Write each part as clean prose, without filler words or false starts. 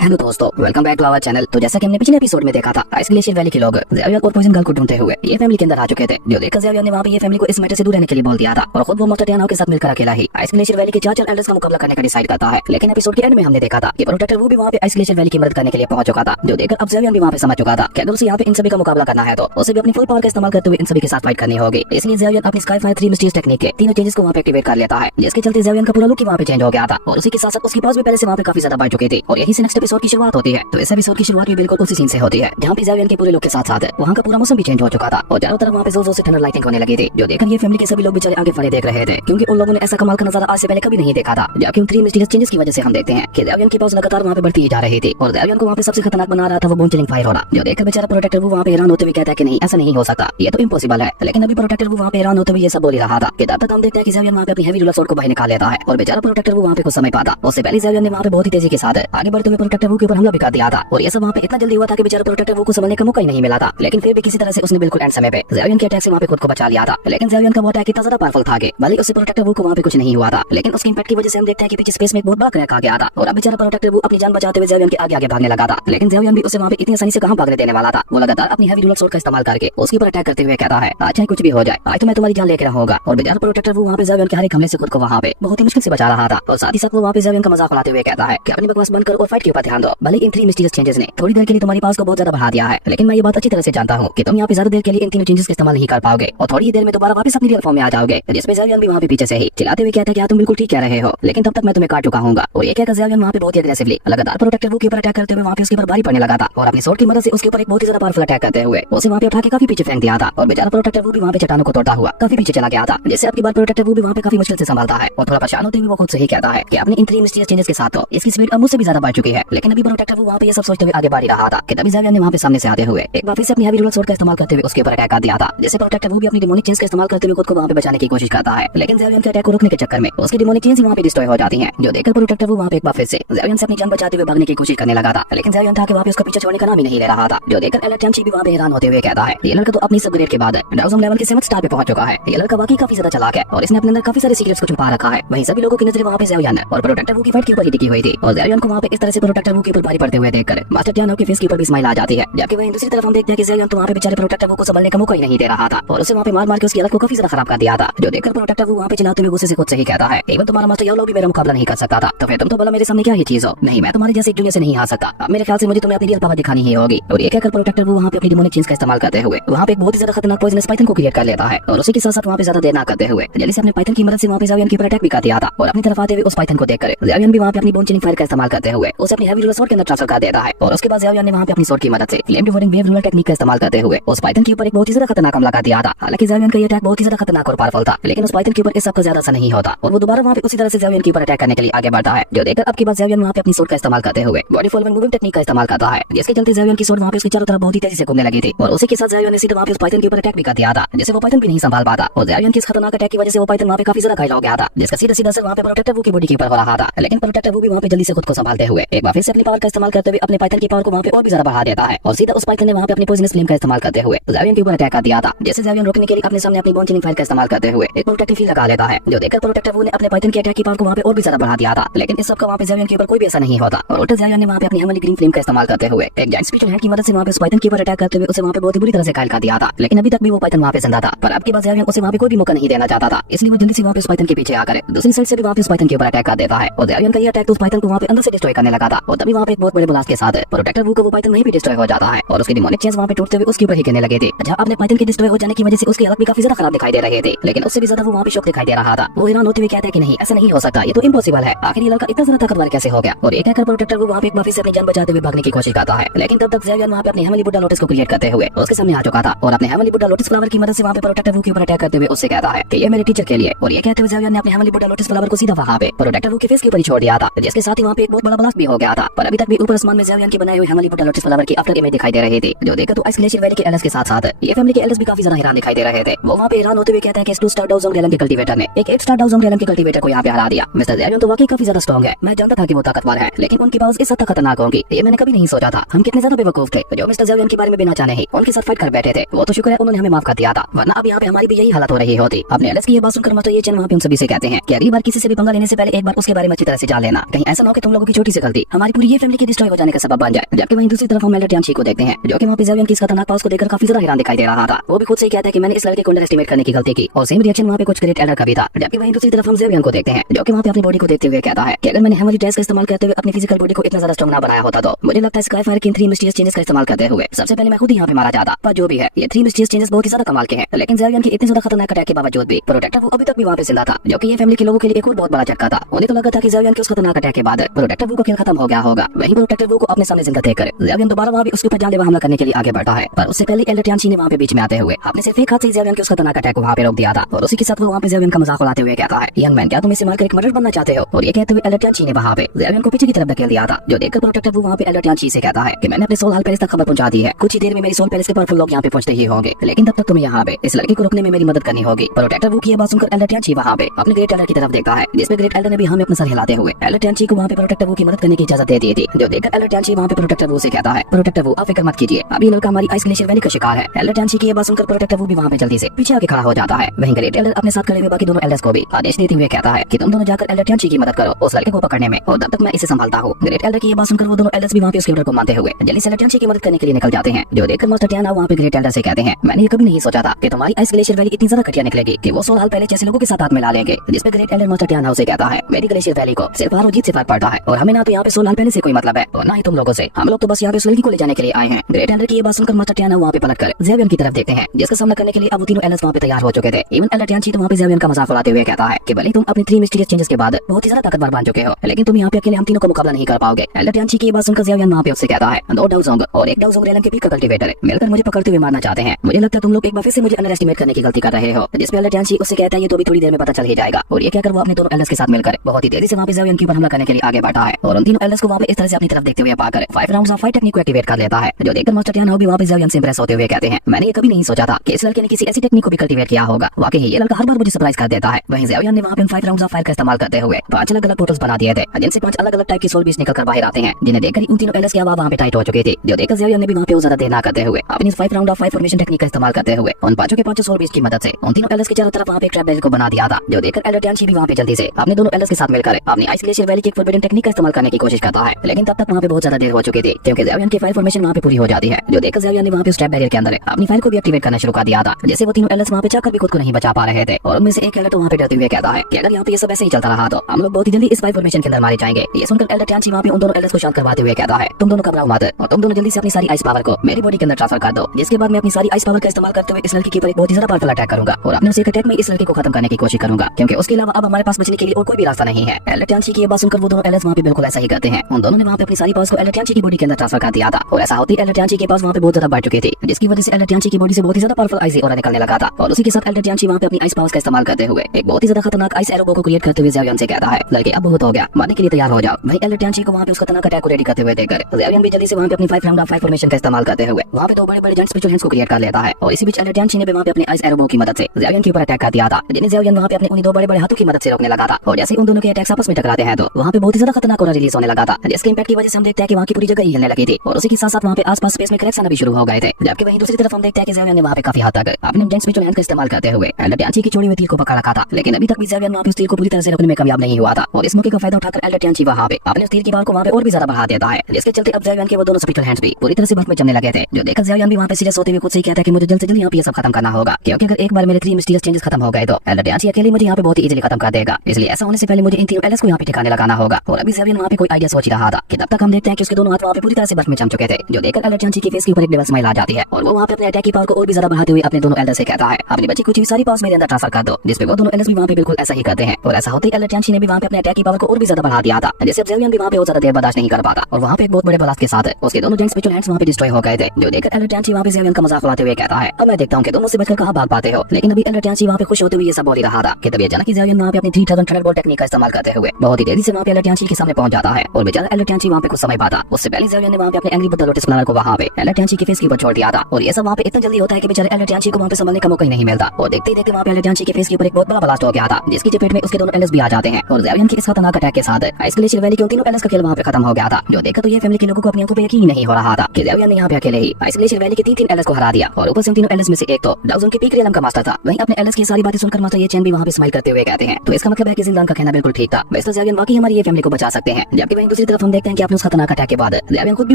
Hello दोस्तों, welcome back to our channel. तो जैसा कि हमने पिछले एपिसोड में देखा था, आइस ग्लेशियर वैली के लोग ज़ेवियर और पॉइजन गर्ल को ढूंढते हुए ये फैमिली के अंदर आ चुके थे, जो देखकर ज़ेवियर ने वहाँ पे ये फैमिली को इस मैटर से दूर रहने के लिए बोल दिया था और खुद वो मॉन्स्टर टियाना के साथ मिलकर अकेला ही आइस ग्लेशियर वैली के 4 एल्डर्स का मुकाबला करने का डिसाइड करता है। लेकिन एपिसोड के एंड में हमने देखा था कि प्रोटेक्टर वो भी वहाँ पे आइस ग्लेशियर वैली की मदद करने के लिए पहुंच चुका था, जो देखकर अब ज़ेवियर भी वहाँ पे समझ चुका था कि अगर उसे यहाँ पे इन सभी का मुकाबला करना है तो उसे भी अपनी फुल पावर का इस्तेमाल करते हुए इन सभी के साथ फाइट करनी होगी। इसलिए ज़ेवियर अपनी स्काई फायर 3 मिस्टीरियस टेक्निक के तीनों चेंजेस को वहाँ पे एक्टिवेट कर लेता है, जिसके चलते ज़ेवियर का पूरा लुक ही वहाँ पे चेंज हो गया था और उसी के साथ साथ उसकी पास भी पहले से वहाँ पे काफी ज्यादा बढ़ चुकी थी। और यही से नेक्स्ट एपिसोड की शुरुआत होती है। तो इस एपिसोड की शुरुआत भी बिल्कुल उसी सीन से होती है जहाँ पे ज़ेवियर के पूरे लोग के साथ साथ वहाँ का पूरा मौसम भी चेंज हो चुका था और चारों तरफ वहाँ पे जोर जोर से ठंडा लाइटिंग होने लगी थी, जो देखकर ये फैमिली के सभी लोग बेचारे आगे खड़े देख रहे थे, क्योंकि उन लोगों ने ऐसा कमाल का नजारा आज से पहले कभी नहीं देखा था। जबकि उन 3 मिस्टीरियस चेंजेस की वजह से हम देखते हैं कि ज़ेवियर की पावर लगातार वहाँ पे बढ़ती ही जा रही थी और ज़ेवियर को वहाँ पे सबसे खतरनाक बना रहा था वो बोन चिलिंग फायर होना, जो देखकर बेचारा प्रोटेक्टर वो वहाँ पे हैरान होते हुए कहता है कि नहीं, ऐसा नहीं हो सकता, ये तो इम्पॉसिबल है। लेकिन अभी प्रोटेक्टर वो वहाँ पे हैरान होते हुए ये सब बोल रहा था कि तब तक हम देखते हैं कि ज़ेवियर वहाँ पे अपनी हेवी रूलर स्वॉर्ड को बाहर निकाल लेता है और बेचारा प्रोटेक्टर वो वहाँ पे कुछ समय पाता। उससे पहले ज़ेवियर ने वहाँ पे बहुत ही तेजी के साथ आगे बढ़ते हुए प्रोटेक्टर वो के ऊपर हमला भी कर दिया था और ये सब वहाँ पे इतना जल्दी हुआ था कि बेचारा प्रोटेक्टर वो को संभलने का मौका ही नहीं मिला था। लेकिन फिर भी किसी तरह से उसने बिल्कुल एंड समय पे ज़ेवियर के अटैक से वहाँ पे खुद को बचा लिया था। लेकिन ज़ेवियर का वो अटैक इतना ज्यादा पावरफुल था कि भले उससे प्रोटेक्टर वो को वहाँ पे कुछ नहीं हुआ था, लेकिन उसके इंपैक्ट की वजह से हम देखते हैं कि पीछे स्पेस में एक बहुत बड़ा क्रैक आ गया था और अब बेचारा प्रोटेक्टर वो अपनी जान बचाते हुए ज़ेवियर के आगे आगे भागने लगा था। लेकिन ज़ेवियर भी उसे वहाँ पे इतनी आसानी से कहां भागने देने वाला था। वो लगातार अपनी हेवी रूलर स्वॉर्ड का इस्तेमाल करके उसके ऊपर अटैक करते हुए कहता है, आज चाहे कुछ भी हो जाए, आज तो मैं तुम्हारी जान लेकर रहूंगा। और बेचारा प्रोटेक्टर वो वहाँ पे ज़ेवियर के हर एक हमले से खुद को वहाँ पे बहुत ही मुश्किल से बचा रहा था और साथ ही साथ वो वहाँ पे ज़ेवियर का मजाक उड़ाते हुए कहता है कि अपनी बकवास बंद कर और फाइट के ऊपर ध्यान दो। भले इन 3 मिस्टीरियस चेंजेस ने थोड़ी देर के लिए तुम्हारी पास को बहुत ज्यादा बढ़ा दिया है, लेकिन मैं ये बात अच्छी तरह से जानता हूँ कि तुम यहाँ पे ज्यादा देर के लिए इन तीनों चेंजेस का इस्तेमाल नहीं कर पाओगे और थोड़ी ही देर में दोबारा वापस अपनी रियल फॉर्म में आ जाओगे। जिसमें ज़ेवियर भी वहाँ पे पीछे से ही चिल्लाते हुए कहता है कि तुम बिल्कुल ठीक कह रहे हो, लेकिन तब तक मैं तुम्हें काट चुका हूँ। और ये कहकर ज़ेवियर वहाँ पे बहुत ही अग्रेसिवली लगातार प्रोटेक्टर वो के ऊपर अटैक करते हुए वहाँ पे उसके ऊपर भारी पड़ने लगा था और अपनी स्वॉर्ड की मदद से उसके ऊपर एक बहुत ही ज्यादा पावरफुल अटैक करते हुए उसे वहाँ पे उठा के काफी पीछे फेंक दिया था और बेचारा प्रोटेक्टर वो भी वहाँ पे चट्टानों को तोड़ता हुआ काफी पीछे चला गया था। जिससे अब की बार प्रोटेक्टर वो भी वहाँ पे काफी मुश्किल से संभालता है और थोड़ा परेशान होते हुए वो खुद से ही कहता है कि अपने इन 3 मिस्टीरियस चेंजेस के साथ तो इसकी स्पीड अब मुझसे भी ज्यादा बढ़ चुकी है। लेकिन अभी प्रोटेक्टर वो वहाँ पे ये सब सोचते हुए आगे बढ़ रहा था कि तभी ज़ेवियर ने वहाँ पे सामने से आते हुए एक बार फिर से अपनी हेवी रूलर स्वॉर्ड का इस्तेमाल करते हुए उसके ऊपर अटैक कर दिया था। जिससे प्रोटेक्टर वो भी अपनी डिमोनिक चेंज का इस्तेमाल करते हुए खुद को वहाँ पे बचाने की कोशिश करता है। लेकिन ज़ेवियर के अटैक को रोकने के चक्कर में उसकी डिमोनिक चेंज वहाँ पे डिस्ट्रॉय हो जाती है, जो देखकर प्रोटेक्टर वो वहाँ पे एक बार फिर से ज़ेवियर से अपनी जान बचाते हुए भागने की कोशिश करने लगा था। लेकिन ज़ेवियर था कि वहाँ पे उसको पीछे छोड़ने का नाम ही नहीं ले रहा था, जो देखकर एलर्ट भी वहाँ पे हैरान होते हुए कहता है ये लड़का तो अपनी अपग्रेड के बाद डाउजम लेवल के 7 स्टार पे पहुंच चुका है। ये लड़का वाकई काफी ज्यादा चालाक है और इसने अपने अंदर काफी सारे सीक्रेट्स को छुपा रखा है। वहीं सभी लोगों की नजरें वहाँ पे ज़ेवियर और प्रोटेक्टर वो की फाइट के ऊपर ही टिकी हुई थी और ज़ेवियर को वहाँ पे इस तरह से प्रोटेक्टर वो के ऊपर भारी पड़ते हुए देखकर मास्टर टियाना के फेस के ऊपर भी स्माइल आ जाती है। जबकि वहीं दूसरी तरफ हम देखते हैं कि ज़ेवियर तो वहाँ पे बेचारे प्रोटेक्टर वो को संभलने का मौका ही नहीं दे रहा था और उसे वहाँ पे मार के उसकी हालत को काफी ज्यादा खराब कर दिया था, जो देखकर प्रोटेक्टर वो वहाँ पे चिल्लाते हुए गुस्से से खुद से ही कहता है, इवन तुम्हारा मास्टर येलो भी मेरा मुकाबला नहीं कर सकता था, तो फिर तुम तो बोला मेरे सामने क्या ही चीज हो। नहीं, मैं तुम्हारे जैसे जूनियर से नहीं आ सकता। अब मेरे ख्याल से मुझे तुम्हें अपनी रियल पावर दिखानी ही होगी। और ये कहकर प्रोटेक्टर वो वहाँ पे अपनी डिमोनिक चेंज का इस्तेमाल करते हुए वहाँ पे एक बहुत ही ज्यादा खतरनाक पॉइजनस पाइथन को क्रिएट कर लेता है और उसी के साथ साथ वहाँ पे ज्यादा देर ना करते हुए जल्दी से अपने पाइथन की मदद से वहाँ पे ज़ेवियर के ऊपर अटैक भी कर दिया था। और अपनी तरफ आते हुए उस पाइथन को देखकर ज़ेवियर भी वहाँ पे अपनी बोन चिलिंग फायर का इस्तेमाल करते हुए उसे अपनी हेवी रूलर स्वॉर्ड के अंदर ट्रांसफर कर देता है और उसके बाद ज़ेवियर ने वहाँ पे अपनी स्वॉर्ड की मदद से flame devouring wave ruler technique का इस्तेमाल करते हुए उस पाइथन के ऊपर एक बहुत ही ज्यादा खतरनाक हमला कर दिया था। हालांकि ज़ेवियर का ये अटैक बहुत ही ज्यादा खतरनाक और पावरफुल था, लेकिन उस पाइथन के ऊपर इस सबका ज्यादा असर नहीं होता और वो दोबारा वहाँ पे उसी तरह से ज़ेवियर के ऊपर अटैक करने के लिए आगे बढ़ता है, जो देखकर अब की बात ज़ेवियर वहाँ पे अपनी स्वॉर्ड का इस्तेमाल करते हुए बॉडी फॉलोइंग मूविंग टेक्निक का इस्तेमाल करता है, जिसके चलते ज़ेवियर की स्वॉर्ड वहाँ पे उसके चारों तरफ बहुत ही तेजी से घूमने लगी थी और उसी के साथ ज़ेवियर ने सीधे वहाँ पे उस पाइथन के ऊपर अटैक भी कर दिया था, जिससे वो पाइथन भी नहीं संभाल पाता और ज़ेवियर की इस खतरनाक अटैक की वजह से वो पाइथन वहाँ पे काफी ज्यादा घायल हो गया था, जिसका सीधा सीधा असर वहाँ पे प्रोटेक्टर वो की बॉडी के ऊपर हो रहा था। लेकिन प्रोटेक्टर वो भी वहाँ पे जल्दी से खुद को संभालते हुए एक बार फिर से अपनी पावर का इस्तेमाल करते हुए अपने पाइथन की पावर को वहाँ पे और भी ज्यादा बढ़ा देता है और सीधा उस पाइथन ने वहाँ पे अपनी पॉइजनस फ्लेम का इस्तेमाल करते हुए ज़ेवियर के ऊपर अटैक कर दिया था। जैसे ज़ेवियर रोकने के लिए अपने सामने अपनी बोन चिलिंग फायर का इस्तेमाल करते हुए एक प्रोटेक्टिव फील्ड लगा लेता है, जो देखकर प्रोटेक्टर वो ने अपने पाइथन के अटैक की पावर को वहाँ पे और भी ज्यादा बढ़ा दिया था। लेकिन इस सबका वहाँ पे ज़ेवियर के ऊपर कोई भी ऐसा नहीं होता और उल्टा ज़ेवियर ने वहाँ पे अपनी हेवनली ग्रीन फ्लेम का इस्तेमाल करते हुए एक जायंट स्पिरिचुअल हैंड की मदद से वहाँ पे उस पाइथन के ऊपर अटैक करते हुए उसे वहाँ पे बहुत ही बुरी तरह से घायल कर दिया था। लेकिन अभी तक भी वो पाइथन वहाँ पे जिंदा था, पर अब की बात ज़ेवियर उसे वहाँ पे कोई भी मौका नहीं देना चाहता था, इसलिए वो जल्दी से वहाँ पे उस पाइथन के पीछे आकर दूसरी साइड से भी वहाँ पे उस पाइथन के ऊपर अटैक कर देता है और ज़ेवियर का ये अटैक तो उस पाइथन को वहाँ पे अंदर से डिस्ट्रॉय करने लगा था और तभी वहाँ पे एक बहुत बड़े ब्लास्ट के साथ प्रोटेक्टर वो को वो पाइथन वहीं पे डिस्ट्रॉय हो जाता है और उसकी डिमोनिक चेंज वहाँ पे टूटते हुए उसके ऊपर ही गिरने लगे थे, जहाँ अपने पाइथन के डिस्ट्रॉय हो जाने की वजह से उसकी हालत भी काफी ज्यादा खराब दिखाई दे रहे थे। लेकिन उससे भी ज्यादा वो वहाँ पे शौक दिखाई दे रहा था। वो हैरान होते हुए कहता है कि नहीं, ऐसा नहीं हो सकता, ये तो इम्पॉसिबल है, आखिर ये लड़का इतना ज्यादा ताकतवर कैसे हो गया। और एक कहकर प्रोटेक्टर वो वहाँ पे एक बार फिर से अपनी जान बचाते हुए भागने की कोशिश करता है। लेकिन तब तक ज़ेवियर वहाँ पे अपने हेवनली बुड्ढा लोटस को क्रिएट करते हुए उसके सामने आ चुका था और अपने हेवनली बुड्ढा लोटस फ्लावर की मदद से वहाँ पे प्रोटेक्टर वो के ऊपर अटैक करते हुए उससे कहता है कि ये मेरे टीचर के लिए। और ये कहते हुए ज़ेवियर ने अपने हेवनली बुड्ढा लोटस फ्लावर को सीधा वहाँ पे प्रोटेक्टर वो के फेस के ऊपर ही छोड़ दिया था, जिसके साथ ही वहाँ पे एक बहुत बड़ा ब्लास्ट भी हो गया था। पर अभी तक भी ऊपर आसमान में ज़ेवियर की बनाई हुई हेवनली बुड्ढा लोटस फ्लावर की आफ्टर इमेज दिखाई दे रही थी, जो देखकर तो आइस ग्लेशियर वैली के एल्डर्स के साथ साथ ये फैमिली के एल्डर्स भी काफी ज्यादा हैरान दिखाई दे रहे थे। वो वहाँ पे हैरान होते हुए कहते हैं कि 2 स्टार डाउजोंग रेलम के कल्टीवेटर ने एक 8 स्टार डाउजोंग रेलम के कल्टीवेटर को यहाँ पे हरा दिया। मिस्टर ज़ेवियर तो वाकई काफी ज्यादा स्ट्रॉन्ग है, मैं जानता था कि वो ताकतवर है, लेकिन उनकी पावर्स इस हद तक खतरनाक होंगी ये मैंने कभी नहीं सोचा था। हम कितने ज्यादा बेवकूफ थे जो मिस्टर ज़ेवियर के बारे में बिना जाने ही उनके साथ फाइट कर बैठे थे। वो तो शुक्र है उन्होंने हमें माफ कर दिया था, वरना अब यहाँ पे हमारी भी यही हालत हो रही होती। अपने एल्डर्स की ये बात सुनकर मास्टर ये चैन वहाँ पे उन सभी से कहते हैं कि अगली बार किसी से भी पंगा लेने से पहले एक बार उसके बारे में अच्छी तरह से जान लेना, कहीं ऐसा ना हो कि तुम लोगों की छोटी सी गलती हमारी हमारी पूरी ये फैमिली के डिस्ट्रॉय हो जाने का सबब बन जाए। जबकि वहीं दूसरी तरफ हम एल्डर टियानची को देखते हैं जो कि वहाँ पे ज़ावियन की इस खतरनाक पास को देखकर काफी ज्यादा हैरान दिखाई दे रहा था। वो भी खुद से कहता है कि मैंने इस लड़के को अंडर एस्टिमेट करने की गलती की, और सेम रिएक्शन वहाँ पे कुछ ग्रेट एल्डर का भी था। जबकि वहीं दूसरी तरफ हम ज़ावियन को देखते हैं जो कि वहाँ पे अपनी बॉडी को देखते हुए कहता है कि अगर मैंने हेमरी ड्रेस का इस्तेमाल करते हुए अपनी फिजिकल बॉडी को इतना ज्यादा स्ट्रॉन्ग ना बनाया होता तो मुझे लगता है स्काई फायर की 3 मिस्टीरियस चेंजेस का इस्तेमाल करते हुए सबसे पहले मैं खुद ही यहाँ पे मारा जाता। पर जो भी है, ये 3 मिस्टीरियस चेंजेस बहुत ही ज्यादा कमाल के हैं। लेकिन ज़ावियन की इतने ज्यादा खतरनाक अटैक के बावजूद भी प्रोटेक्टर वो अभी तक भी वहाँ पे जिंदा था, जो कि ये फैमिली के लोगों के लिए एक और बहुत बड़ा झटका था। उन्हें तो लगा था कि ज़ावियन के उस खतरनाक अटैक के बाद प्रोटेक्टर वो का खेल खत्म हो गया होगा। वहीं प्रोटेक्टर वो को अपने सामने जिंदा देखकर ज़ावियन दोबारा वहाँ पे उसके ऊपर जानलेवा हमला करने के लिए आगे बढ़ा है। पर उससे पहले एल्डर टियानची ने वहाँ पे बीच में आते हुए अपने सिर्फ एक हाथ से ज़ावियन के उस खतरनाक अटैक को वहाँ पे रोक दिया था। और उसी के साथ वो वहाँ पे ज़ावियन का मजाक उड़ाते हुए कहता है, यंग मैन, क्या तुम इसे मारकर एक मर्डर बनना चाहते हो? और ये कहते हुए एल्डर टियानची ने वहाँ पे ज़ावियन को पीछे की तरफ धकेल दिया था। जो देखकर प्रोटेक्टर वो वहाँ पे एल्डर टियानची से कहता है कि मैंने अपने सोल हाल पैलेस तक खबर पहुंचा दी है, कुछ ही देर में मेरी सोल पैलेस के पावरफुल लोग यहाँ पे पहुंचते ही होंगे, लेकिन तब तक तुम्हें यहाँ पे इस लड़के को रोकने में मेरी मदद करनी होगी। प्रोटेक्टर वो की बात सुनकर एल्डर टियानची वहाँ पे अपने ग्रेट एल्डर की तरफ देखता है, जिसमें ग्रेट एल्डर ने भी हमें अपना सर हिलाते हुए एल्डर टियानची को वहाँ पे प्रोटेक्टर वो की मदद करने की इजाजत दे दी थी। जो देखकर एल्डर टियानची वहाँ पे प्रोटेक्टर वो से कहता है, प्रोटेक्टर वो आप फिक्र मत कीजिए, अभी ये लड़का हमारी आइस ग्लेशियर वैली का शिकार है। एल्डर टियानची की ये बात सुनकर प्रोटेक्टर वो भी वहाँ पे जल्दी से पीछे आके खड़ा हो जाता है। वहीं ग्रेट एल्डर अपने साथ खड़े हुए बाकी दोनों एल्डर्स को भी आदेश देते हुए कहता है कि तुम दोनों जाकर एल्डर टियानची की मदद करो उस लड़के को पकड़ने में, और तब तक मैं इसे संभालता हूँ। ग्रेट एल्डर की ये बात सुनकर वो दोनों एल्डर्स भी वहाँ पे उसके ऑर्डर को मानते हुए जल्दी से एल्डर टियानची की मदद करने के लिए निकल जाते हैं। जो देखकर मास्टर टियाना वहाँ पे ग्रेट एल्डर से कहते हैं, मैंने ये कभी नहीं सोचा था कि तुम्हारी आइस ग्लेशियर वैली इतनी ज्यादा घटिया निकलेगी कि वो 16 साल पहले जैसे लोगों के साथ हाथ मिला लेंगे। जिस पे ग्रेट एल्डर मास्टर टियाना उसे कहता है, मेरी ग्लेशियर वैली को सिर्फ हार और जीत से फर्क पड़ता है, और हमें ना तो यहाँ पे 16 साल पहले से कोई मतलब है और ना ही तुम लोगों से। हम लोग तो बस यहाँ पे उस लड़की को ले जाने के लिए आए हैं। ग्रेट एल्डर की ये बात सुनकर मास्टर टियाना वहाँ पे पलटकर ज़ावियन की तरफ देखते हैं, जिसका सामना करने के लिए अब वो तीनों एल्डर्स वहाँ पे तैयार हो चुके थे। इवन एल्डर टियानची तो वहाँ पे ज़ावियन का मजाक उड़ाते हुए कहता है कि भले तुम अपनी 3 मिस्टीरियस चेंजेस के बाद बहुत ही ज्यादा ताकतवर बन चुके हो, लेकिन तुम यहाँ पे अकेले हम तीनों को मुकाबला नहीं कर पाओगे। एल्डर टियानची की ये बात सुनकर ज़ावियन वहाँ पे उससे कहता है, 2 डाउज़ोंग और 1 डाउज़ोंग रेलन के पीक का कल्टीवेटर मिलकर मुझे पकड़ते हुए मारना चाहते हैं। मुझे लगता है तुम लोग एक बार फिर से मुझे अंडर एस्टिमेट करने की गलती कर रहे हो। जिस पे एल्डर टियानची उससे कहता है, ये तो भी थोड़ी देर में पता चल ही जाएगा। और ये कहकर वो अपने दोनों एल्डर्स के साथ मिलकर बहुत ही तेजी से वहाँ पे ज़ावियन के ऊपर हमला करने के लिए आगे बढ़ा है, और उन तीनों एल्डर्स को वहाँ पे इस तरह से अपनी तरफ देखते हुए पाकर 5 राउंड्स ऑफ फाइट टेक्निक को एक्टिवेट कर लेता है। जो देखकर मास्टर टियाना भी वहाँ पे ज़ावियन से इंप्रेस होते हुए कहते हैं, मैंने ये कभी नहीं सोचा था कि इस लड़के ने किसी ऐसी टेक्निक को भी कल्टीवेट किया होगा। वाकई ये लड़का हर बार मुझे सरप्राइज कर देता है। वहीं ज़ावियन ने वहाँ पे 5 राउंड्स ऑफ फायर का इस्तेमाल करते हुए 5 अलग अलग पोर्टल्स बना दिए थे, जिनसे 5 अलग अलग टाइप की सोल बीस्ट निकल कर बाहर आते हैं, जिन्हें देखकर उन तीनों एल्डर्स की आवाज वहाँ पे टाइट हो चुकी थी। जो देखकर ज़ावियन ने भी वहाँ पे ज्यादा देर ना करते हुए अपनी 5 राउंड ऑफ 5 फॉर्मेशन टेक्निक का इस्तेमाल करते हुए उन 5 के 5 सोल बीस्ट की मदद से उन तीनों एल्डर्स के चारों तरफ वहाँ पे एक ट्रैप बैरियर को बना दिया था। जो देखकर एल्डर टियानची भी वहाँ पे जल्दी से अपने दोनों एल्डर्स के साथ मिलकर अपनी आइस ग्लेशियर वैली की एक फॉरबिडन टेक्निक का इस्तेमाल करने की कोशिश करता है, लेकिन तब तक वहाँ पे बहुत ज्यादा देर हो चुकी थी, क्योंकि ज़ावियन की फायर फॉर्मेशन वहाँ पे पूरी हो जाती है। जो देखकर ज़ावियन ने वहाँ पे ट्रैप बैरियर के अंदर अपनी फायर को भी एक्टिवेट करना शुरू कर दिया था, जैसे वो तीनों एल्डर्स वहाँ पे जाकर भी खुद को नहीं बचा पा रहे थे। और उनमें से एक एल्डर तो वहाँ पे डरते हुए कहता है कि अगर यहाँ पे ये सब ऐसे ही चलता रहा तो हम लोग बहुत ही जल्दी इस फायर फॉर्मेशन के अंदर मारे जाएंगे। ये सुनकर एल्डर टियानची वहाँ पे उन दोनों एल्डर्स को शांत करवाते हुए कहता है, तुम दोनों घबराओ मत, और तुम दोनों जल्दी से अपनी सारी आइस पावर को मेरी बॉडी के अंदर ट्रांसफर कर दो, जिसके बाद मैं अपनी सारी आइस पावर का इस्तेमाल करते हुए इस लड़की के ऊपर एक बहुत ही ज्यादा पावरफुल अटैक करूंगा, और अपने उस एक अटैक में इस लड़की को खत्म करने की कोशिश करूंगा, क्योंकि उसके अलावा अब हमारे पास बचने के लिए और कोई भी रास्ता नहीं है। एल्डर टियानची की ये बात सुनकर वो दोनों एल्डर्स वहाँ पे बिल्कुल ऐसा ही करते हैं। उन दोनों ने वहाँ पे अपनी सारी पावर्स को एल्डर टियानची की बॉडी के अंदर ट्रांसफर कर दिया था, और ऐसा होते ही एल्डर टियानची के पास वहाँ पे बहुत ज्यादा बढ़ चुकी थी, जिसकी वजह से एल्डर टियानची की बॉडी से बहुत ही ज्यादा पावरफुल आइस ऑरा निकलने लगा था। और उसी के साथ एल्डर टियानची वहाँ पे अपनी आइस पावर्स का इस्तेमाल करते हुए एक बहुत ही ज्यादा खतरनाक आइस एरो को क्रिएट करते हुए ज़ावियन से कहता है, लड़के अब बहुत हो गया, मारने के लिए तैयार हो जाओ। वहीं एल्डर टियानची को वहाँ पे उस खतरनाक अटैक को रेडी करते हुए देखकर ज़ावियन भी जल्दी से वहाँ पे अपनी 5 राउंड ऑफ 5 फॉर्मेशन का इस्तेमाल करते हुए वहाँ पे 2 बड़े-बड़े जेंट स्पिरिचुअल हैंड्स को क्रिएट कर लेता है। और इसी बीच एल्डर टियानची ने भी वहाँ पे अपनी आइस एरो की मदद से ज़ावियन के ऊपर अटैक कर दिया था, जिन्हें ज़ावियन वहाँ पे अपने उन्हीं 2 बड़े-बड़े हाथों की मदद से रोकने लगा था। और जैसे उन दोनों के अटैक्स आपस में टकराते हैं तो वहाँ पे बहुत ही ज्यादा खतरनाक ऑरा रिलीज होने लगा था, जिसके इंपैक्ट की वजह से हम देखते हैं कि वहाँ की पूरी जगह ही हिलने लगी थी, और उसी के साथ साथ वहाँ पे आसपास स्पेस में क्रैक्स आना भी शुरू हो गए थे। जबकि वहीं दूसरी तरफ हम देखते हैं कि ज़ावियन ने वहाँ पे काफी हद तक अपने जेंट स्पिरिचुअल हैंड का इस्तेमाल करते हुए एल्डर टियानची की छोड़ी हुई तीर को पकड़ रखा था, लेकिन अभी तक भी ज़ावियन वहाँ पे उस तीर को पूरी तरह से रोकने में कामयाब नहीं हुआ था। और इस मौके का फायदा उठाकर एल्डर टियानची वहाँ पे अपने उस तीर की बाल को वहाँ पे और भी ज्यादा बढ़ा देता है, जिसके चलते अब ज़ावियन के वो दोनों स्पिरिचुअल हैंड्स भी पूरी तरह से बर्फ में जमने लगे थे। जो देखकर ज़ावियन भी वहाँ पे सीरियस होते हुए खुद से कहता है कि मुझे जल्द से जल्द यहाँ पे ये सब खत्म करना होगा, क्योंकि अगर एक बार मेरे 3 मिस्टीरियस चेंजेस खत्म हो गए तो एल्डर टियानची अकेले मुझे यहाँ पे बहुत ही इजीली खत्म कर देगा। इसलिए ऐसा होने से पहले मुझे इन तीनों एल्डर्स को यहाँ पे ठिकाने लगाना होगा। और अभी ज़ावियन वहाँ पे कोई आइडिया सोच रहा था कि तब तक हम देखते हैं कि उसके दोनों हाथ वहाँ पे पूरी तरह से बर्फ में जम चुके थे। जो देखकर एल्डर टियानची की फेस के ऊपर एक डेविल स्माइल आ जाती है, और वो वहाँ पे अपने अटैक की पावर को और भी ज्यादा बढ़ाते हुए अपने दोनों एल्डर से कहता है, अपनी बची कुछ सारी पावर्स मेरे अंदर ट्रांसफर कर दो, जिसपे वो दोनों एल्डर्स भी वहाँ पे बिल्कुल ऐसा ही करते हैं। और ऐसा होते ही एल्डर टियानची ने भी वहाँ पे अपने अटैक की पावर को और भी ज्यादा बढ़ा दिया था, जिससे ज़ावियन भी वहाँ पे और ज्यादा देर बर्दाश्त नहीं कर पाता, और वहाँ पे एक बहुत बड़े ब्लास्ट के साथ उसके दोनों जेंट स्पिरिचुअल हैंड्स वहाँ पे डिस्ट्रॉय हो गए थे। जो देखकर एल्डर टियानची वहाँ पे ज़ावियन का मजाक उड़ाते हुए कहता है, अब मैं देखता हूँ कि तुम मुझसे बचकर कहाँ भाग पाते हो। लेकिन अभी एल्डर टियानची वहाँ पे खुश होते हुए ये सब बोल ही रहा था कि तभी अचानक ज़ावियन वहाँ पे अपनी 3000 थंडरबोल्ट टेक्निक का इस्तेमाल करते हुए बहुत ही तेजी से वहाँ पे एल्डर टियानची के सामने पहुंच जाता है। और बेचारा एल्डर टियानची वहाँ पे कुछ समय पाता, उससे पहले ज़ावियन ने वहाँ पे अपने एंग्री बर्ड लोटस फ्लावर को वहाँ पे एल्डर टियानची के फेस के ऊपर छोड़ दिया था। और ये सब वहाँ पे इतना जल्दी होता है कि बेचारे एल्डर टियानची को वहाँ पे संभलने का मौका ही नहीं मिलता, और देखते ही देखते वहाँ पे एल्डर टियानची के फेस के ऊपर एक बहुत बड़ा ब्लास्ट हो गया था, जिसकी चपेट में उसके दोनों एल्डर्स भी आ जाते हैं। और ज़ावियन के इस खतरनाक अटैक के साथ आइस ग्लेशियर वैली के तीनों एल्डर्स का खेल वहाँ पे खत्म हो गया था। जो देखकर तो ये फैमिली के लोगों को अपनी आंखों पे यकीन नहीं हो रहा था कि ज़ावियन ने यहाँ पे अकेले ही आइस ग्लेशियर वैली के 3 एल्डर्स को हरा दिया, और ऊपर से उन तीनों एल्डर्स में से एक तो डाउज़ोंग के पीक रियलम का मास्टर था। वहीं अपने एल्डर्स की सारी बातें सुनकर मास्टर ये चैन भी वहाँ पे स्माइल करते हुए कहते हैं, तो इसका मतलब है कि जिंदान का कहना बिल्कुल ठीक था, वैसे ज़ावियन वाकई हमारी ये फैमिली को बचा सकते हैं। जबकि वहीं दूसरी दूसरी तरफ हम देखते हैं कि अपने उस खतरनाक अटैक के बाद ज़ेवियन खुद भी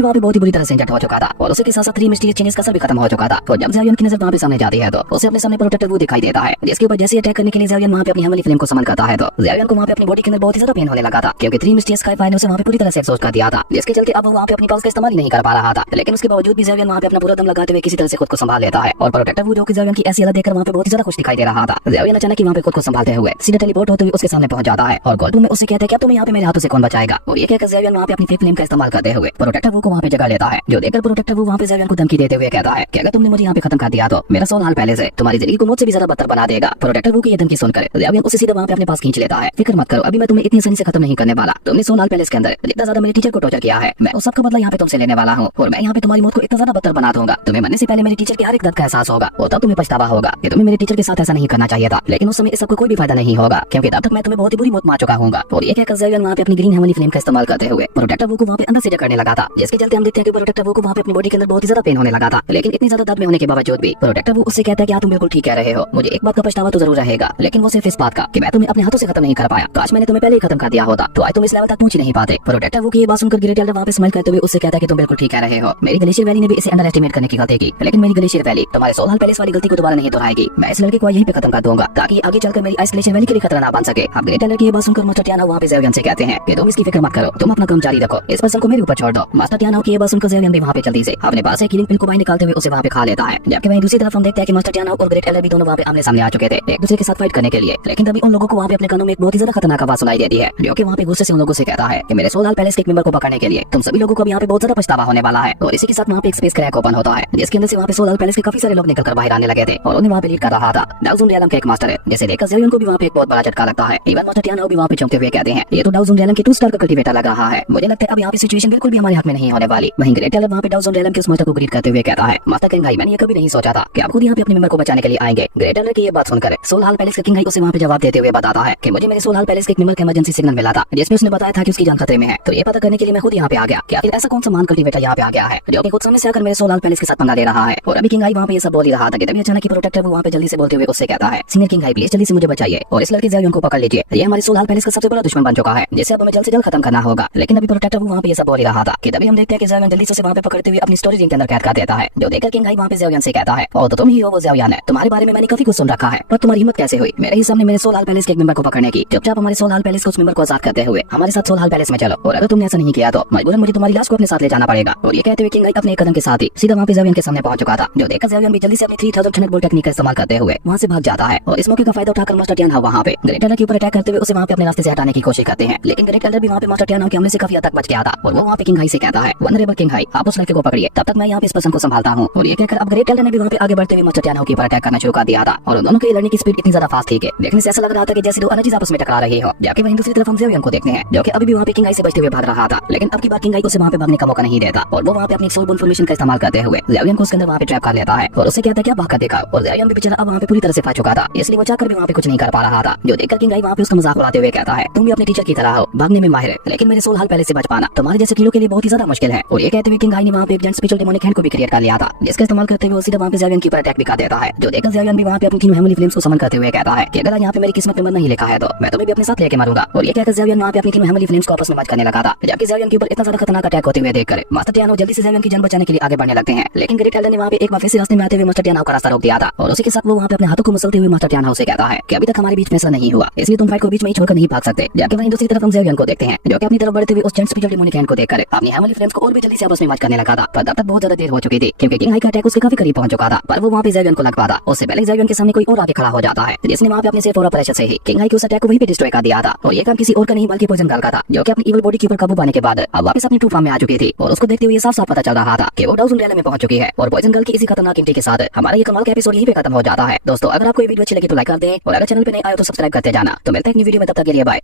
वहाँ पे बहुत ही बुरी तरह से इंजर्ड हो चुका था और उसी के साथ साथ 3 मिस्टीरियस चेंजेस का सर भी खत्म हो चुका था। तो जब ज़ेवियन की नजर वहाँ पे सामने जाती है तो उसे अपने सामने प्रोटेक्टर वो दिखाई देता है, जिसके ऊपर जैसे अटैक करने के लिए ज़ेवियन वहाँ पे अपनी हेवनली फ्लेम को समन करता है तो ज़ेवियन को वहाँ पे अपनी बॉडी के अंदर बहुत ही ज्यादा पेन होने लगा था, क्योंकि 3 मिस्टीरियस का फाइल उसे वहाँ पे पूरी तरह से एक्सॉस्ट कर दिया था, जिसके चलते अब वो वहाँ पे अपनी पावर्स का इस्तेमाल ही नहीं कर पा रहा था। लेकिन उसके बावजूद भी ज़ेवियन वहाँ पे अपना पूरा दम लगाते हुए किसी तरह से खुद को संभाल लेता है और प्रोटेक्टर वो जो कि ज़ेवियन की ऐसी हालत देखकर वहाँ पे बहुत ही ज्यादा खुश दिखाई दे रहा था। ज़ेवियन अचानक वहाँ पे खुद को संभालते हुए सीधा टेलीपोर्ट होते हुए उसके सामने पहुंच जाता है और गोल्डून में उससे कहता है कि अब तुम्हें यहाँ पे मेरे हाथों से कौन बचाएगा। और ये कहकर ज़ेवियन वहाँ पे अपनी फेक फ्लेम का इस्तेमाल करते हुए प्रोटेक्टर वो को वहाँ पे जगह लेता है, जो देखकर प्रोटेक्टर वो वहाँ पे ज़ेवियन को धमकी देते हुए कहता है कि अगर तुमने मुझे यहाँ पे खत्म कर दिया तो मेरा सोल हाल पहले से तुम्हारी जिंदगी को मुझसे भी ज्यादा बदतर बना देगा। प्रोटेक्टर वो की ये धमकी सुनकर ज़ेवियन उसे सीधा वहाँ पे अपने पास खींच लेता है। फिक्र मत करो, अभी मैं तुम्हें इतनी आसानी से खत्म नहीं करने वाला। तुमने सोल हाल पैलेस के अंदर जितना ज्यादा मेरे टीचर को टॉर्चर किया है, मैं उस सब का बदला यहाँ पे तुमसे लेने वाला हूँ और मैं यहाँ पे तुम्हारी मौत को इतना ज्यादा बदतर बना दूंगा। तुम्हें मरने से पहले मेरे टीचर के हर एक दर्द का एहसास होगा और तब तुम्हें पछतावा होगा कि तुम्हें मेरे टीचर के साथ ऐसा नहीं करना चाहिए था। लेकिन उस समय इस सबको कोई भी फायदा नहीं होगा, क्योंकि तब तक मैं तुम्हें बहुत ही बुरी मौत मार चुका हूँ। और ये कहकर ज़ेवियन वहाँ पे अपनी ग्रीन हेवनली फ्लेम का इस्तेमाल करते हुए प्रोटेक्टर वो को वहाँ पे अंदर से जकड़ने लगा था, जिसके चलते हम देखते हैं कि प्रोटेक्टर वो को वहाँ पे अपनी बॉडी के अंदर बहुत ही ज्यादा पेन होने लगा था। लेकिन इतनी ज्यादा दर्द में होने के बावजूद भी प्रोटेक्टर वो उससे कहता है कि तुम बिल्कुल ठीक कह रहे हो, मुझे एक बात का पछतावा तो जरूर रहेगा, लेकिन वो सिर्फ इस बात का कि मैं तुम्हें अपने हाथों से खत्म नहीं कर पाया। काश मैंने तुम्हें पहले ही खत्म कर दिया होता तो आज तुम इस लेवल तक पहुंच ही नहीं पाते। प्रोटेक्टर वो की ये बात सुनकर ग्रेट एल्डर वहाँ पे स्माइल करते हुए उससे कहता है कि तुम बिल्कुल ठीक कह रहे हो, मेरी ग्लेशियर वैली ने भी इसे अंडर एस्टिमेट करने की गलती की, लेकिन मेरी ग्लेशियर वैली तुम्हारे सोल हाल पैलेस वाली गलती को दोबारा नहीं दोहराएगी। मैं इस लड़के को यहीं पे खत्म कर दूंगा ताकि आगे चलकर मेरी आइस ग्लेशियर वैली के लिए खतरा ना बन सके। अब ग्रेट एल्डर की ये बात सुनकर मास्टर टियाना वहाँ पे ज़ेवियन से कहते हैं कि तुम इसकी फिक्र मत करो, तुम अपना काम जारी रखो, इस पर्सन को मेरे ऊपर छोड़ दो। मास्टर टियाना की ये बात सुनकर ज़ेवियन भी वहाँ पे जल्दी से अपने पास एक हीलिंग पिल को बाहर निकालते हुए उसे वहाँ पे खा लेता है। जबकि वहीं दूसरी तरफ हम देखते हैं कि मास्टर टियाना और ग्रेट एल्डर भी दोनों वहाँ पे आमने सामने आ चुके थे एक दूसरे के साथ फाइट करने के लिए। लेकिन तभी उन लोगों को वहाँ पे अपने कानों में एक बहुत ही ज्यादा खतरनाक आवाज सुनाई देती है, जो कि वहाँ पे गुस्से से उन लोगों से कहता है कि मेरे सोल हाल पैलेस के एक मेंबर को पकड़ने के लिए तुम सभी लोगों को अब यहाँ पे बहुत ज्यादा पछतावा होने वाला है। और इसी के साथ वहाँ पे एक स्पेस क्रैक ओपन होता है, जिसके अंदर से वहाँ पे सोल हाल पैलेस के काफी सारे लोग निकलकर बाहर आने लगे थे और उन्हें वहाँ पे लीड कर रहा था डाउज़ून रियलम का एक मास्टर है, जैसे देखकर ज़ेवियन को भी वहाँ पे एक बहुत बड़ा झटका लगता है। इवन मास्टर टियाना भी वहाँ पे चौंकते हुए कहते हैं ये तो डाउज़ून रियलम के 2 स्टार का कल्टीवेटर लग रहा है, मुझे लगता है अब यहाँ पे सिचुएशन बिल्कुल भी हमारे हाथ में नहीं होने वाली। वहीं ग्रेट एल्डर वहाँ पे डाउज़ून रियलम के उस मास्टर को ग्रीट करते हुए कहता है मास्टर किंग भाई, मैंने ये कभी नहीं सोचा था कि आप खुद यहाँ पे अपने मेंबर को बचाने के लिए आएंगे। ग्रेट एल्डर की ये बात सुनकर सोल हाल पैलेस के किंग भाई उसे वहाँ पे जवाब देते हुए बताता है कि मुझे मेरे सोल हाल पैलेस के एक मेंबर का इमरजेंसी सिग्नल मिला था, जिसमें उसने बताया था कि उसकी जान खतरे में है। तो ये पता करने के लिए मैं खुद यहाँ पे आ गया कि आखिर ऐसा कौन सा मान कल्टीवेटर यहाँ पे आ गया है जो कि खुद सामने से आकर मेरे सोल हाल पैलेस के साथ पंगा ले रहा है। और अभी किंग भाई वहाँ पे ये सब बोल ही रहा था कि तभी अचानक ही प्रोटेक्टर वो वहाँ पे जल्दी से बोलते हुए उससे कहता है सीनियर किंग भाई प्लीज जल्दी से मुझे बचाइए और इस लड़के ज़ेवियन को पकड़ लीजिए, ये हमारे सोल हाल पैलेस का सबसे बड़ा दुश्मन बन चुका है, जिसे अब हमें जल्द से जल्द खत्म करना होगा। लेकिन अभी प्रोटेक्टर वो वहाँ पे ये सब बोल ही रहा था कि तभी हम देखते हैं कि ज़ेवियन जल्दी से वहाँ पे पकड़ते हुए अपनी स्टोरेज रूम के अंदर कैद कर देता है, जो देखकर किंग भाई वहाँ पे ज़ेवियन से कहता है और तो तुम ही हो वो ज़ेवियन है, तुम्हारे बारे में मैंने काफी कुछ सुन रखा है, पर तुम्हारी हिम्मत कैसे हुई मेरे ही सामने मेरे सोल हाल पैलेस के एक मेंबर को पकड़ने की। चुपचाप हमारे सोल हाल पैलेस के उस मेंबर को आजाद करते हुए हमारे साथ सोल हाल पैलेस में चलो, और अगर तुमने ऐसा नहीं किया तो मजबूरन मुझे तुम्हारी लाश को अपने साथ ले जाना पड़ेगा। और ये कहते हुए किंग भाई अपने एक कदम के साथ ही सीधा वहाँ पे ज़ेवियन के सामने पहुंच चुका था, जो देखकर ज़ेवियन भी जल्दी से अपनी 3000 छनक बोल्ट टेक्निक का इस्तेमाल करते हुए वहाँ से भाग जाता है। और इस मौके का फायदा उठाकर मास्टर टियाना वहाँ पे ग्रेट एल्डर के ऊपर अटैक करते हुए उसे वहाँ पे अपने रास्ते से हटाने की कोशिश करते हैं। लेकिन ग्रेट एल्डर भी वहाँ पे मास्टर टियाना के हमले से काफी हद तक बच गया था और वो वहाँ पे किंग भाई से कहता है वनरेबल किंग भाई आप उस लड़के को पकड़िए, तब तक मैं यहाँ पे इस पर्सन को संभालता हूँ। और ये कहकर अब ग्रेट एल्डर ने भी वहाँ पे आगे बढ़ते हुए मास्टर टियाना के ऊपर अटैक करना शुरू कर दिया था और दोनों की लड़ने की स्पीड इतनी ज्यादा फास्ट थी कि देखने से ऐसा लग रहा था कि जैसे दो एनर्जीज आपस में टकरा रही हो। जाके वहीं दूसरी तरफ हम ज़ेवियन को देखते हैं, जो कि अभी भी वहाँ पे किंग भाई से बचते हुए भाग रहा था, लेकिन अब की बार किंग भाई उसे वहाँ पे भागने का मौका नहीं देता और वो वहाँ पे अपनी सोल बोन फॉर्मेशन का इस्तेमाल करते हुए ज़ेवियन को उसके अंदर वहाँ पे ट्रैप कर लेता है और उसे कहता है कि भाग कर देखा। और ज़ेवियन भी बेचारा अब वहाँ पे पूरी तरह से फंस चुका था, इसलिए वो चाहकर भी वहाँ पे कुछ नहीं कर पा रहा था, जो देखकर किंग भाई वहाँ पे उसका मजाक उड़ाते हुए कहता है तुम भी अपने टीचर की तरह हो, भागने में माहिर है, लेकिन मेरे सोल हाल पैलेस से बच पाना तुम्हारे जैसे कीड़ों के लिए बहुत ही ज्यादा मुश्किल है। और ये कहते हुए किंग भाई ने वहाँ पे एक जेंट स्पेशल डेमोनिक हैंड को भी क्रिएट कर लिया था, जिसका इस्तेमाल करते हुए सीधा वहाँ पे ज़ेवियन की पर अटैक भी कर देता है, जो देखकर ज़ेवियन भी वहाँ पे अपनी तीनों हेवनली फ्लेम्स को समन करते हुए कहता है कि अगर यहाँ पे मेरी किस्मत में मरना ही लिखा है तो मैं तुम्हें भी अपने साथ लेके मारूंगा। और ये कहकर ज़ेवियन वहाँ पे अपनी तीनों हेवनली फ्लेम्स को आपस में मर्ज करने लगा था, जबकि ज़ेवियन के ऊपर इतना ज्यादा खतरनाक अटैक होते हुए देखकर मास्टर टियाना जल्दी से ज़ेवियन की जान बचाने के लिए आगे बढ़ने लगते हैं। लेकिन ग्रेट एल्डर ने वहाँ पे एक बार फिर से रास्ते में आते हुए मास्टर टियाना का रास्ता रोक दिया था और उसी के साथ वो वहाँ पे अपने हाथों को मसलते हुए मास्टर टियाना से कहता है कि अभी तक हमारे बीच फैसला नहीं हुआ, इसलिए तुम फाइट को बीच में ही छोड़कर नहीं भाग सकते। जाके वहीं दूसरी तरफ हम ज़ेवियन को देखते हैं, जो कि अपनी तरफ बढ़ते हुए उस जेंट स्पेशल डेमोनिक हैंड को देखकर अपनी हेवनली फ्लेम्स को और भी जल्दी से आपस में मर्ज करने लगा था। पर तब तक बहुत ज्यादा देर हो चुकी थी, क्योंकि किंग भाई का अटैक उसके काफी करीब पहुंच चुका था, पर वो वहाँ पे ज़ेवियन को लग पाता उससे पहले ज़ेवियन के सामने कोई और आगे खड़ा हो जाता है, जिसने वहाँ पे अपने सिर्फ और प्रेशर से ही किंग भाई के उस अटैक को वहीं पे डिस्ट्रॉय कर दिया था। और ये काम किसी और का नहीं बल्कि पॉइजन गर्ल का था, जो कि अपनी इविल बॉडी के ऊपर काबू पाने के बाद अब वापस अपनी ट्रू फॉर्म में आ चुकी थी। और उसको देखते हुए साफ साफ पता चल रहा था कि वो डाउज़ून रियलम में पहुंच चुकी है। और पॉइजन गर्ल की इसी खतरनाक एंट्री के साथ हमारा ये कमाल का एपिसोड यहीं पे खत्म हो जाता है। दोस्तों अगर आपको ये वीडियो अच्छी लगी तो लाइक कर दें और अगर चैनल पे नए आए तो सब्सक्राइब करते जाना। तो मिलते हैं एक न्यू वीडियो में, तब तक के लिए बाय।